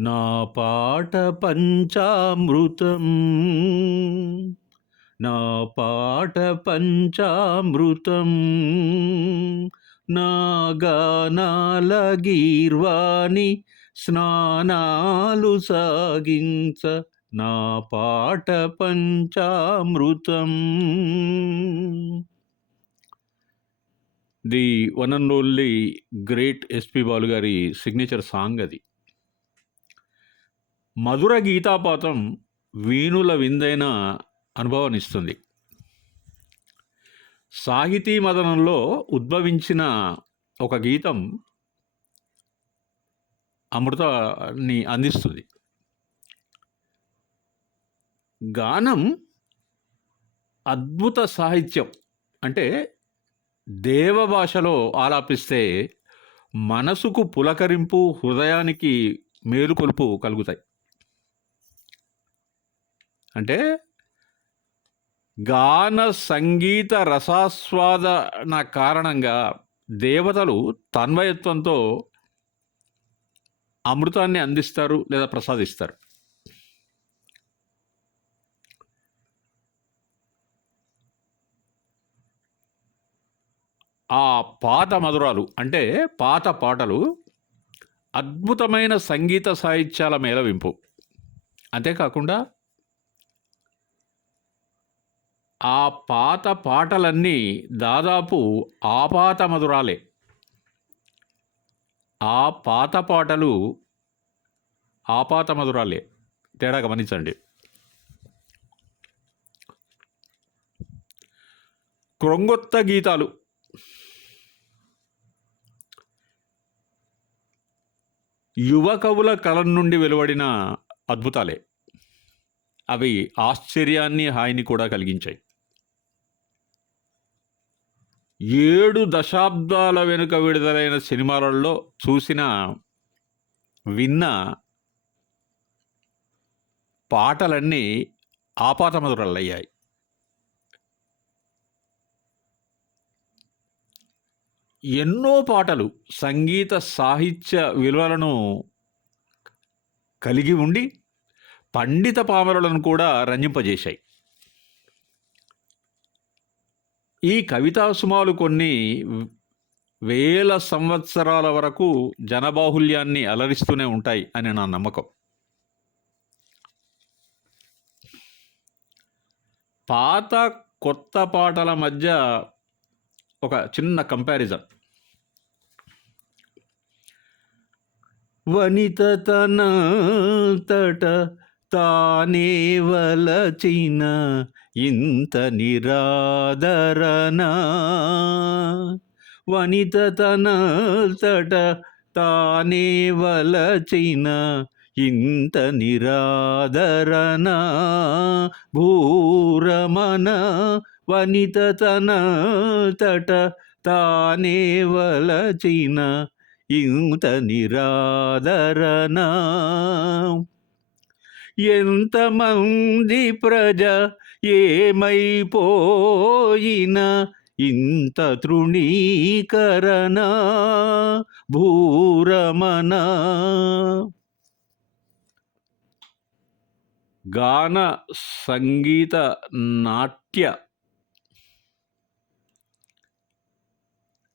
నా పాట పంచామృతం. నా పాట పంచామృతం. నా గానాల గీర్వాణి స్నానాలు సాగించ. నా పాట panchamrutham. The one and only great SP Balu గారి సిగ్నేచర్ సాంగ్ అది. మధుర గీతాపాతం వీణుల విందైన అనుభవాన్ని ఇస్తుంది సాహితీ మదనంలో ఉద్భవించిన ఒక గీతం అమృతాన్ని అందిస్తుంది. గానం అద్భుత సాహిత్యం అంటే దేవభాషలో ఆలాపిస్తే మనసుకు పులకరింపు హృదయానికి మేలుకొలుపు కలుగుతాయి. అంటే గాన సంగీత రసాస్వాదన కారణంగా దేవతలు తన్వయత్వంతో అమృతాన్ని అందిస్తారు లేదా ప్రసాదిస్తారు. ఆ పాత మధురాలు అంటే పాత పాటలు అద్భుతమైన సంగీత సాహిత్యాల మేళవింపు. అంతేకాకుండా ఆ పాత పాటలన్నీ దాదాపు ఆపాత మధురాలే. ఆ పాత పాటలు ఆపాత మధురాలే. తేడా గమనించండి. క్రొంగొత్త గీతాలు. యువ కవుల కలం నుండి వెలువడిన అద్భుతాలే. అవి ఆశ్చర్యాన్ని హాయిని కూడా కలిగించాయి. ఏడు దశాబ్దాల వెనుక విడుదలైన సినిమాలలో చూసిన విన్న పాటలన్నీ ఆపాతమధురలయ్యాయి. ఎన్నో పాటలు సంగీత సాహిత్య విలువలను కలిగి ఉండి పండిత పామరులను కూడా రంజింపజేశాయి. ఈ కవితా సుమాలు కొన్ని వేల సంవత్సరాల వరకు జనబాహుల్యాన్ని అలరిస్తూనే ఉంటాయి అని నా నమ్మకం. పాత కొత్త పాటల మధ్య ఒక చిన్న కంపారిజన్ వనిత తనంతట తానే వలచిన ఇంత నిరాదరణ వనిత తనంతట తానే వలచిన ఇంత నిరాదరణ భూరమణ వనిత తనంతట తానే వలచిన ఇంత నిరాదరణ. ఎంతమంది ప్రజ ఏమైపోయిన ఇంత తృణీకరణ భూరమణ? గాన సంగీత నాట్య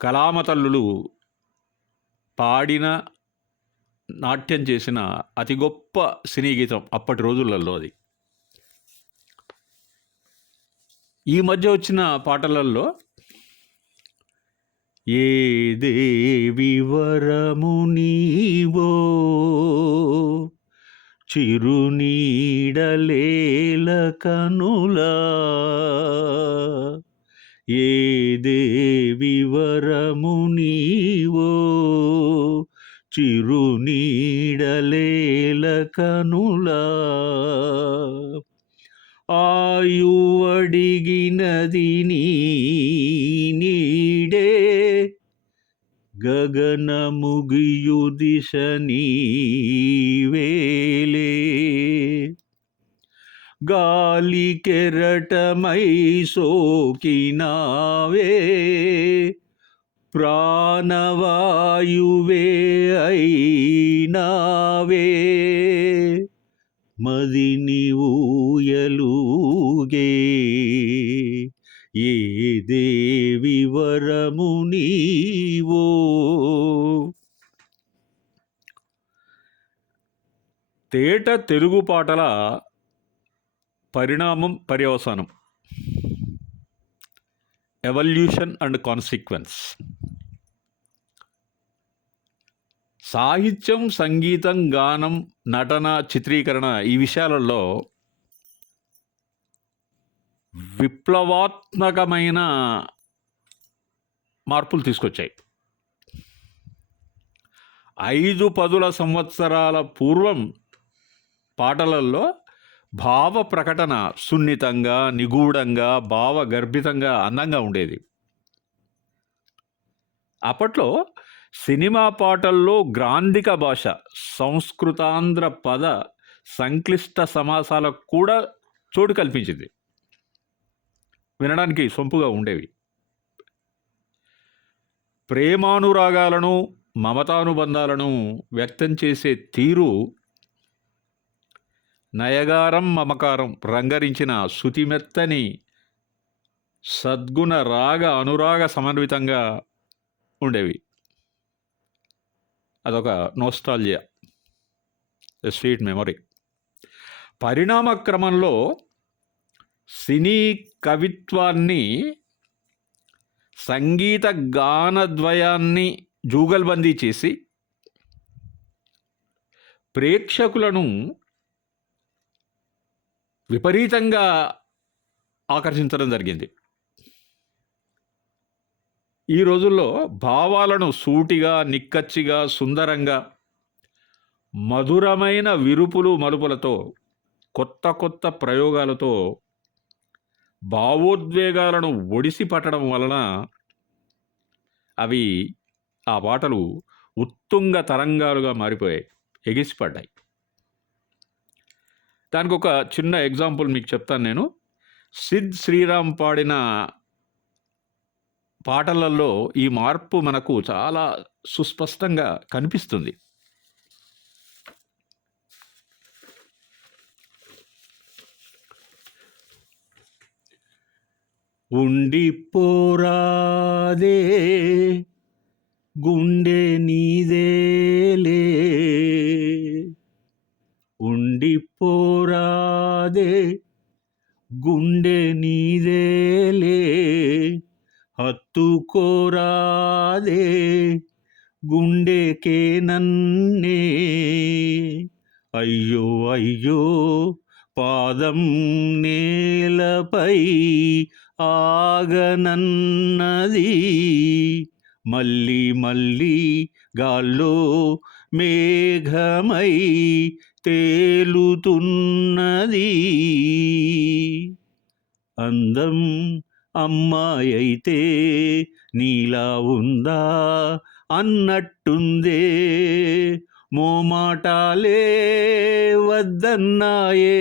కళామతల్లులు పాడిన నాట్యం చేసిన అతి గొప్ప సినీ గీతం అప్పటి రోజులలో అది. ఈ మధ్య వచ్చిన పాటలలో ఏ దేవి వరము నీవో చిరునీడలేల కనులా ఏ దేవి వరము నీవో చిరునీడలేల కనులా వాయువడిగినది నీడే గగన ముగియు దిశ నీవేలే గాలి కెరటమై సోకినావే ప్రాణవాయువే అయినావే మదిని ఊయలు ఊయలూగే ఏ దేవి వరము నీవో? తేట తెలుగు పాటల పరిణామం పర్యవసానం. ఎవల్యూషన్ అండ్ కాన్సిక్వెన్స్ సాహిత్యం సంగీతం గానం నటన చిత్రీకరణ ఈ విషయాలలో విప్లవాత్మకమైన మార్పులు తీసుకొచ్చాయి. ఐదు పదుల సంవత్సరాల పూర్వం పాటలలో భావ ప్రకటన సున్నితంగా నిగూఢంగా భావగర్భితంగా అందంగా ఉండేది. అప్పట్లో సినిమా పాటల్లో గ్రాంధిక భాష సంస్కృతాంధ్ర పద సంక్లిష్ట సమాసాలకు కూడా చోటు కల్పించింది. వినడానికి సొంపుగా ఉండేవి. ప్రేమానురాగాలను మమతానుబంధాలను వ్యక్తం చేసే తీరు నయగారం మమకారం రంగరించిన శుతిమెత్తని సద్గుణ రాగ అనురాగ సమన్వితంగా ఉండేవి. అదొక నోస్టాల్జియా స్వీట్ మెమరీ పరిణామ క్రమంలో సినీ కవిత్వాన్ని సంగీత గానద్వయాన్ని జూగల్బందీ చేసి ప్రేక్షకులను విపరీతంగా ఆకర్షించడం జరిగింది. ఈ రోజుల్లో భావాలను సూటిగా నిక్కచ్చిగా సుందరంగా మధురమైన విరుపులు మలుపులతో కొత్త కొత్త ప్రయోగాలతో భావోద్వేగాలను ఒడిసి పట్టడం వలన అవి ఆ పాటలు ఉత్తుంగ తరంగాలుగా మారిపోయాయి ఎగిసిపడ్డాయి. దానికి ఒక చిన్న ఎగ్జాంపుల్ మీకు చెప్తాను నేను. సిద్ శ్రీరామ్ పాడిన పాటలలో ఈ మార్పు మనకు చాలా సుస్పష్టంగా కనిపిస్తుంది. ఉండిపోరాదే గుండె నీదేలే. ఉండిపోరాదే గుండె నీదేలే. హత్తుకోరాదే గుండెకే నన్నే. అయ్యో అయ్యో పాదం నేలపై ఆగనన్నది. మళ్ళీ మళ్ళీ గాల్లో మేఘమై తేలుతున్నది. అందం అమ్మాయి అయితే నీలా ఉందా అన్నట్టుందే. మోమాటాలే వద్దన్నాయే.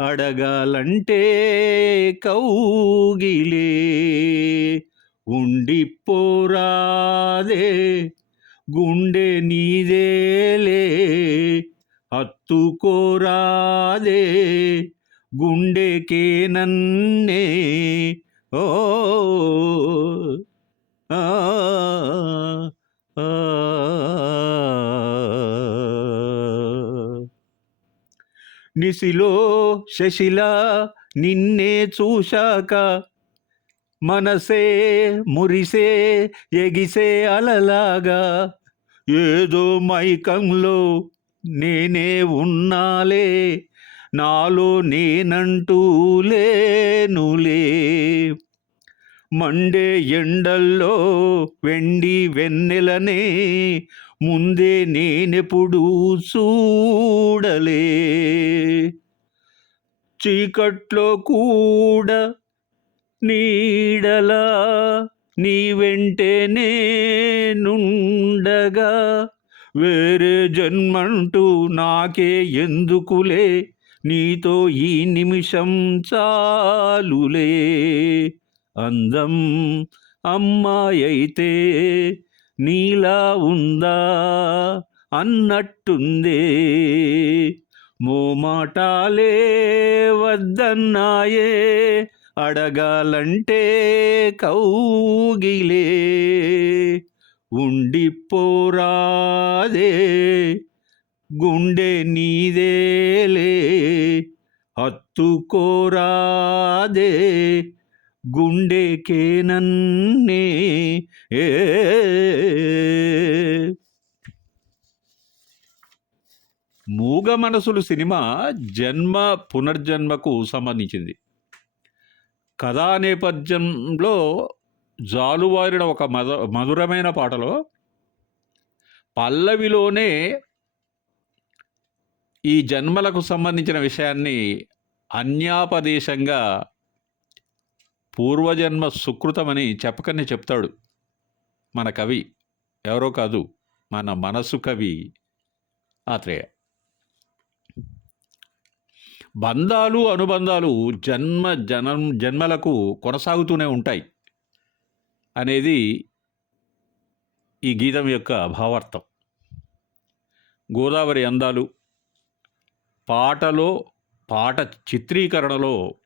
అడగాలంటే కౌగిలే. ఉండిపోరాదే గుండె నీదేలే. హత్తుకోరాదే గుండెకే నన్నే. ఓ ఆ, నిసిలో శశిలా నిన్నే చూశాక మనసే మురిసే ఎగిసే అలలాగా. ఏదో మైకంలో నేనే ఉన్నాలే నాలో నేనంటూ లేనులే. మండే ఎండల్లో వెండి వెన్నెలనే ముందే నేనెప్పుడూ చూడలే. చీకట్లో కూడా నీడలా నీ వెంటే నేనుండగా వేరే జన్మంటూ నాకే ఎందుకులే? నీతో ఈ నిమిషం చాలులే. అందం అమ్మాయైతే నీలా ఉందా అన్నట్టుందే. మోమాటాలే వద్దన్నాయే అడగాలంటే కౌగిలే. ఉండిపోరాదే గుండె నీదేలే హత్తుకోరాదే. గుండెకే నన్నే ఏ. మూగ మనసులు సినిమా జన్మ పునర్జన్మకు సంబంధించింది. కథా నేపథ్యంలో జాలువారిన ఒక మధు మధురమైన పాటలో పల్లవిలోనే ఈ జన్మలకు సంబంధించిన విషయాన్ని అన్యాపదేశంగా పూర్వజన్మ సుకృతమని చెప్పకనే చెప్తాడు. మన కవి ఎవరో కాదు మన మనసు కవి ఆత్రేయ. బంధాలు అనుబంధాలు జన్మ జనం జన్మలకు కొనసాగుతూనే ఉంటాయి అనేది ఈ గీతం యొక్క భావార్థం. గోదావరి అందాలు పాటలో పాట చిత్రీకరణలో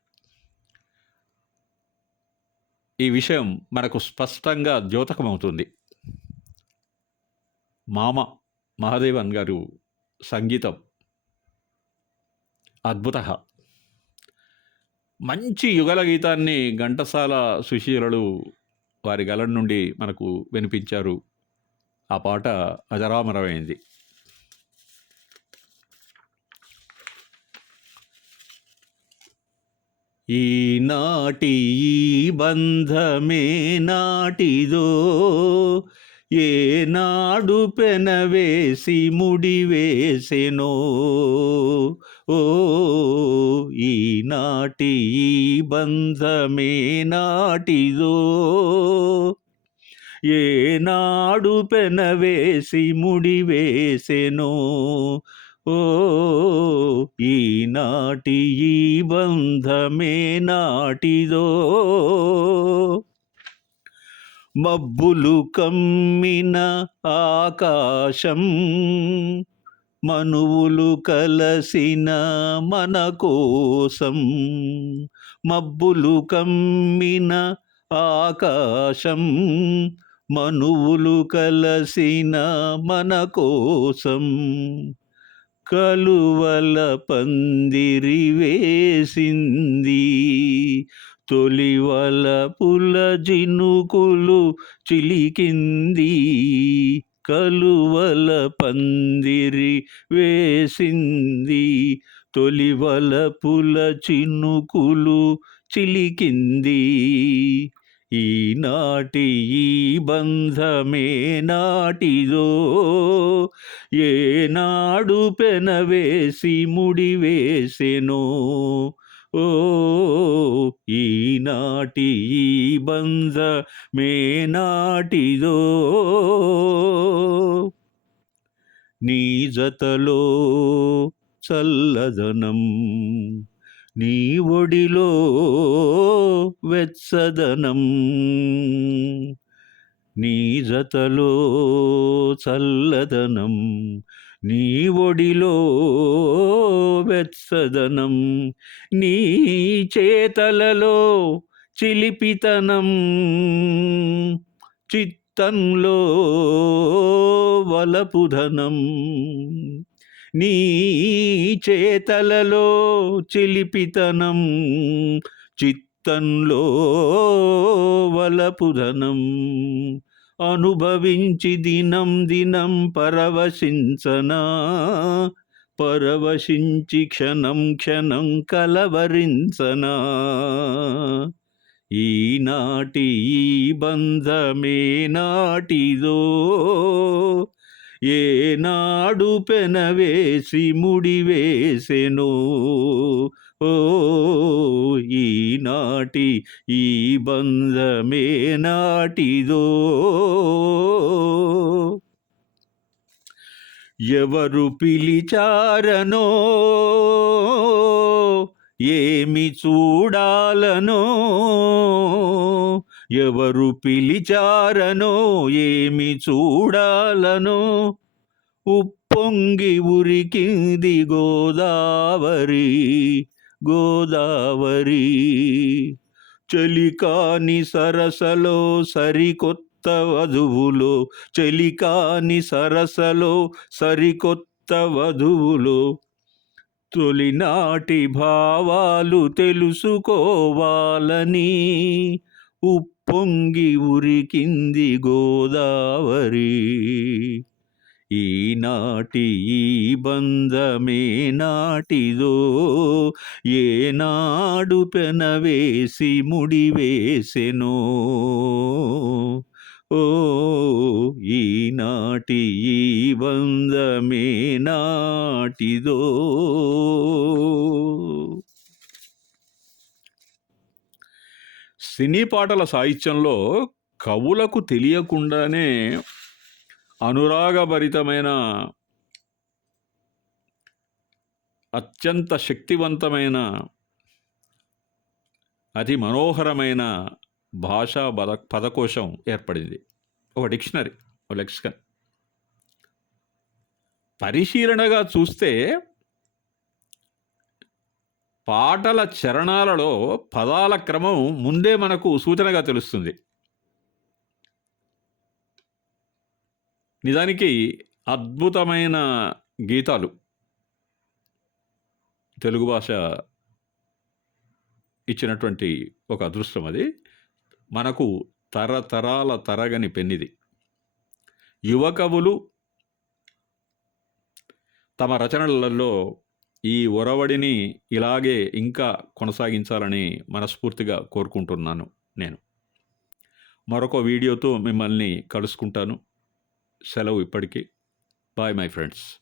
ఈ విషయం మనకు స్పష్టంగా ద్యోతకమవుతుంది. మామ మహాదేవన్ గారు సంగీతం అద్భుత. మంచి యుగల గీతాన్ని ఘంటసాల సుశీలలు వారి గలం నుండి మనకు వినిపించారు. ఆ పాట అజరామరమైంది. ఈనాటి ఈ బంధమే నాటిదో ఏనాడు పెనవేసి ముడివేసెనో. ఓ ఈనాటి ఈ బంధమే నాటిదో ఏనాడు పెనవేసి ముడివేసెనో. ఓ ఈనాటి ఈ బంధమే నాటిదో. మబ్బులు కమ్మిన ఆకాశం మనువులు కలసిన మన కోసం. మబ్బులు కమ్మిన ఆకాశం మనువులు కలసిన మన కోసం. కలువల పందిరి వేసింది. తొలివల పుల జినుకులు చిలికింది. కలువల పందిరి వేసింది. తొలివల పుల చినుకులు చిలికింది. ఈనాటి ఈ బంధమే నాటిదో ఏనాడు పెనవేసి ముడివేసెనో. ఓ ఈనాటి ఈ బంధ మే నాటిదో. నీ జతలో చల్లదనం నీ ఒడిలో వెచ్చదనం. నీ జతలో చల్లదనం. నీ ఒడిలో వెచ్చదనం. నీ చేతలలో చిలిపితనం. చిత్తంలో వలపుధనం. నీ చేతలలో చిలిపితనం చిత్తంలో వలపుధనం అనుభవించి దినం దినం పరవశించనా పరవశించి క్షణం క్షణం కలవరించనా. ఈనాటి ఈ బంధమే నాటిదో ఏనాడు పెనవేసి ముడివేసెను. ఓ ఈనాటి ఈ బంధమే నాటిదో. ఎవరు పిలిచారనో ఏమి చూడాలనో. ఎవరు పిలిచారనో ఏమి చూడాలనో? ఉప్పొంగి ఉరికింది గోదావరి గోదావరి. చలికాని సరసలో సరికొత్త వధువులో చలికాని సరసలో సరికొత్త వధువులో. తొలినాటి భావాలు తెలుసుకోవాలని పొంగి ఉరికింది గోదావరి. ఈనాటి ఈ బంధమే నాటిదో ఏనాడు పెనవేసి ముడివేసెనో. ఓ ఈనాటి ఈ బంధమే నాటిదో. సినీ పాటల సాహిత్యంలో కవులకు తెలియకుండానే అనురాగభరితమైన అత్యంత శక్తివంతమైన అతి మనోహరమైన భాషా పద పదకోశం ఏర్పడింది. ఒక డిక్షనరీ ఒక లెక్సికన్. పరిశీలనగా చూస్తే పాటల చరణాలలో పదాల క్రమం ముందే మనకు సూచనగా తెలుస్తుంది. నిజానికి అద్భుతమైన గీతాలు తెలుగు భాష ఇచ్చినటువంటి ఒక అదృష్టం అది. మనకు తరతరాల తరగని పెన్నిది. యువ కవులు తమ రచనలలో ఈ ఒరవడిని ఇలాగే ఇంకా కొనసాగించాలని మనస్ఫూర్తిగా కోరుకుంటున్నాను నేను. మరొక వీడియోతో మిమ్మల్ని కలుసుకుంటాను. సెలవు ఇప్పటికీ. Bye my friends